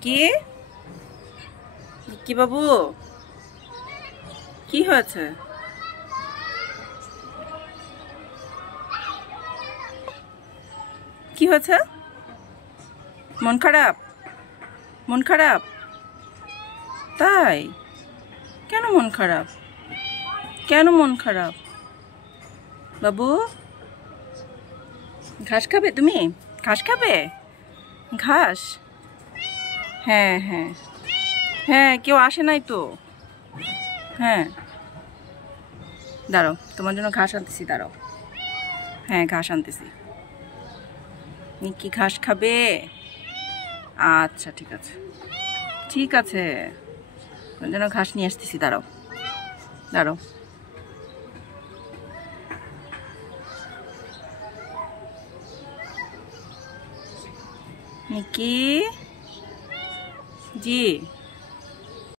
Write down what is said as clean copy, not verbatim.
নিকি, নিকি বাবু কি হয়েছে? কি হয়েছে? মন খারাপ? মন খারাপ? তাই? কেন মন খারাপ? কেন মন খারাপ? বাবু ঘাস খাবে? তুমি ঘাস খাবে? ঘাস? হ্যাঁ হ্যাঁ হ্যাঁ, কেউ আসে নাই তো। হ্যাঁ দাঁড়াও, তোমার জন্য ঘাস আনতেছি, দাঁড়াও। হ্যাঁ ঘাস আনতেছি। নিকি ঘাস খাবে? আচ্ছা ঠিক আছে, ঠিক আছে, তোমার জন্য ঘাস নিয়ে আসতেছি, দাঁড়াও দাঁড়াও। নিকি জি।